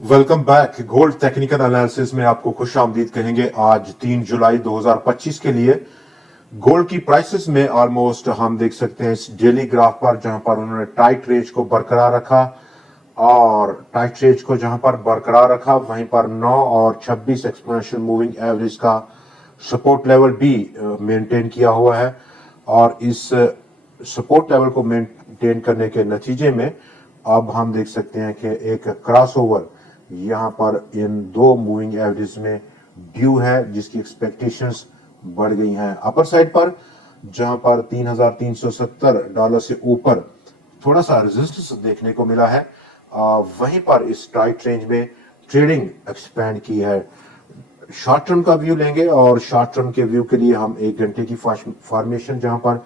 Welcome back. Gold technical analysis में आपको खुश आमदीद कहेंगे। आज 3 जुलाई 2025 के लिए गोल्ड की प्राइसेस में ऑलमोस्ट हम देख सकते हैं इस डेली ग्राफ पर, जहां पर उन्होंने टाइट रेंज को बरकरार रखा और टाइट रेंज को जहां पर बरकरार रखा वहीं पर 9 और 26 एक्सपोनेंशियल मूविंग एवरेज का सपोर्ट लेवल भी मेंटेन किया हुआ है। और इस सपोर्ट लेवल को मेंटेन करने के नतीजे में अब हम देख सकते हैं कि एक क्रॉसओवर यहां पर इन दो मूविंग एवरेज में ड्यू है, जिसकी एक्सपेक्टेशंस बढ़ गई हैं अपर साइड पर, जहां पर $3,370 से ऊपर थोड़ा सा रेजिस्टेंस देखने को मिला है। वहीं पर इस टाइट रेंज में ट्रेडिंग एक्सपेंड की है। शॉर्ट टर्म का व्यू लेंगे और शॉर्ट टर्म के व्यू के लिए हम 1 घंटे की फॉर्मेशन जहां पर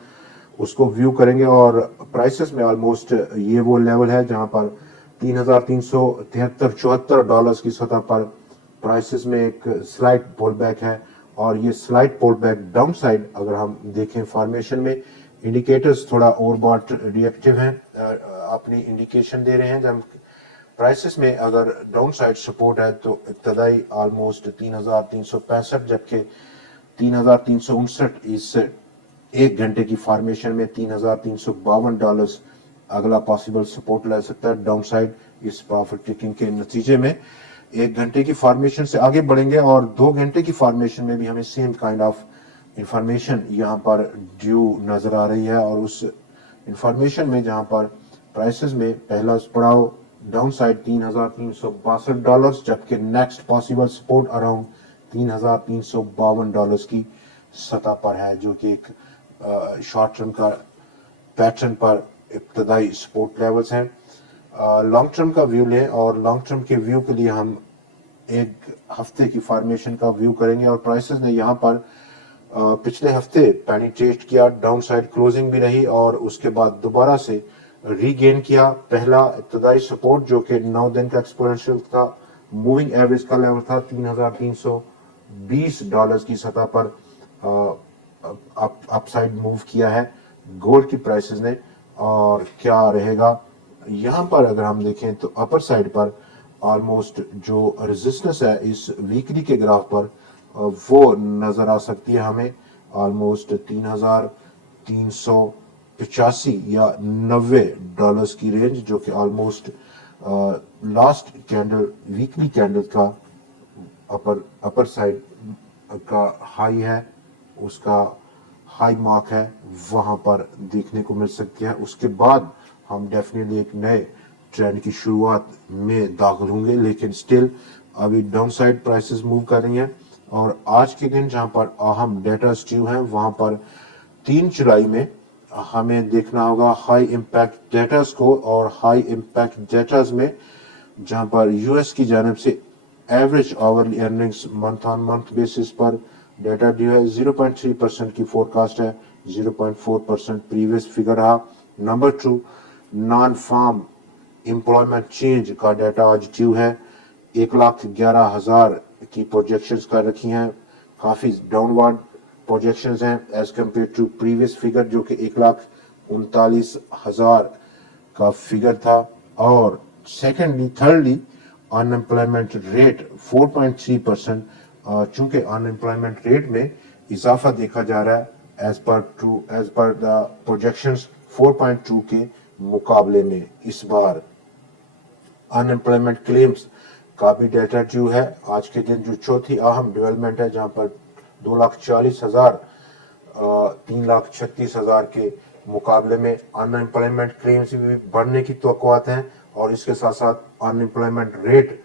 उसको व्यू करेंगे और प्राइसेस में ऑलमोस्ट ये वो लेवल है जहां पर $3,373-74 की सतह पर प्राइसेस में एक स्लाइट पुल बैक है। और ये slight pull back down side अगर हम देखें फॉर्मेशन में इंडिकेटर्स थोड़ा ओवरबॉट रिएक्टिव हैं, अपनी इंडिकेशन दे रहे हैं। जब प्राइसेस में अगर डाउन साइड सपोर्ट है तो इब्तदाई ऑलमोस्ट 3,365, जबकि 3,359 इस 1 घंटे की फॉर्मेशन में $3,352 अगला पॉसिबल सपोर्ट ले सकता है डाउन साइड। इस प्रॉफिट टेकिंग के नतीजे में 1 घंटे की फॉर्मेशन से आगे बढ़ेंगे और 2 घंटे की फॉर्मेशन में भी हमें सेम काइंड ऑफ इंफॉर्मेशन यहाँ पर ड्यू नजर आ रही है। और उस इंफॉर्मेशन में जहाँ पर प्राइसेस में पहला पड़ाव डाउन साइड $3,362, जबकि नेक्स्ट पॉसिबल सपोर्ट अराउंड $3,352 की सतह पर है, जो कि एक शॉर्ट टर्म का पैटर्न पर इब्तदाई सपोर्ट लेवल्स हैं। लॉन्ग टर्म का व्यू लें और लॉन्ग टर्म के व्यू के लिए हम 1 हफ्ते की फॉर्मेशन का व्यू करेंगे। और प्राइसेस ने यहाँ पर पिछले हफ्ते पेनिट्रेट किया, डाउन साइड क्लोजिंग भी रही और उसके बाद दोबारा से रीगेन किया। पहला इब्तदाई सपोर्ट जो कि 9 दिन का एक्सपोनेंशियल था, मूविंग एवरेज का लेवल था $3,320 की सतह पर अपसाइड मूव किया है गोल्ड की प्राइसेस ने। और क्या रहेगा यहाँ पर अगर हम देखें तो अपर साइड पर ऑलमोस्ट जो रेजिस्टेंस है इस वीकली के ग्राफ पर वो नजर आ सकती है हमें ऑलमोस्ट $3,385 या $90 की रेंज, जो कि almost last candle weekly candle का अपर साइड का हाई है, उसका हाई मार्क है, वहां पर देखने को मिल सकती है। उसके बाद हम डेफिनेटली एक नए ट्रेंड की शुरुआत में दाखिल होंगे, लेकिन स्टिल अभी डाउन साइड प्राइसेस मूव कर रही हैं। और आज के दिन जहां पर अहम डेटा ड्यू हैं वहां पर 3 जुलाई में हमें देखना होगा हाई इम्पैक्ट डेटास को। और हाई इम्पैक्ट डेटास में जहां पर यूएस की जानिब से average hourly earnings month on month basis पर डेटा ड्यू है, 0.3% की फोरकास्ट है, 0.4% प्रीवियस फिगर रहा। Number 2, non farm employment change का डेटा आज ड्यू है, 1,11,000 की प्रोजेक्शंस कर रखी हैं, काफी डाउनवर्ड प्रोजेक्शंस हैं as compared to previous figure जो कि 1,39,000 का फिगर था। और सेकेंडली थर्डली अनएम्प्लॉयमेंट रेट 4.3%, चूंकि अनएम्प्लॉयमेंट रेट में इजाफा देखा जा रहा है एज पर द प्रोजेक्शंस 4.2 के मुकाबले में इस बार अनएम्प्लॉयमेंट क्लेम्स का भी डेटा ड्यू है। आज के दिन जो चौथी अहम डेवलपमेंट है जहां पर 2,40,000 3,36,000 के मुकाबले में अनएम्प्लॉयमेंट क्लेम्स भी बढ़ने की तवक्कुआत हैं और इसके साथ साथ अनएम्प्लॉयमेंट रेट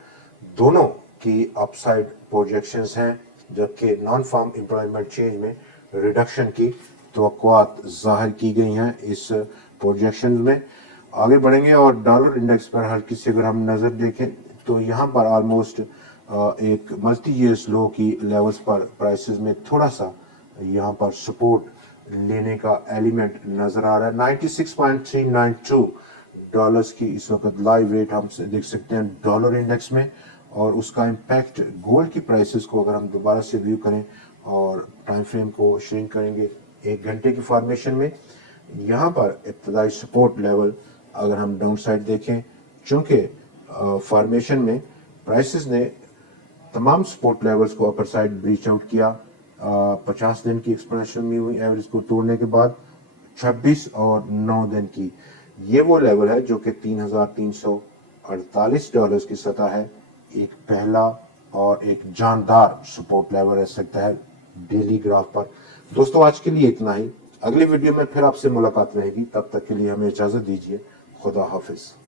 दोनों की अपसाइड प्रोजेक्शंस हैं, जबकि नॉन फार्म एम्प्लॉयमेंट चेंज में रिडक्शन की तवक्कुआत जाहिर की गई हैं इस प्रोजेक्शन में। आगे बढ़ेंगे और डॉलर इंडेक्स पर हल्की सी अगर हम नजर देखें तो यहाँ पर ऑलमोस्ट एक मल्टी ईयर्स लो की लेवल्स पर प्राइसेस में थोड़ा सा यहाँ पर सपोर्ट लेने का एलिमेंट नजर आ रहा है। $96.392 की इस वक्त लाइव रेट हम देख सकते हैं डॉलर इंडेक्स में। और उसका इम्पैक्ट गोल्ड की प्राइसेस को अगर हम दोबारा से व्यू करें और टाइम फ्रेम को श्रिंक करेंगे 1 घंटे की फॉर्मेशन में, यहाँ पर इब्तदाई सपोर्ट लेवल अगर हम डाउन साइड देखें, चूंकि फॉर्मेशन में प्राइसेस ने तमाम सपोर्ट लेवल्स को अपर साइड ब्रीच आउट किया। 50 दिन की एक्सपोनेंशियल मूविंग एवरेज को तोड़ने के बाद 26 और 9 दिन की ये वो लेवल है जो कि $3,348 की सतह है। एक पहला और एक जानदार सपोर्ट लेवल रह सकता है डेली ग्राफ पर। दोस्तों आज के लिए इतना ही, अगली वीडियो में फिर आपसे मुलाकात रहेगी, तब तक के लिए हमें इजाजत दीजिए। खुदा हाफिज।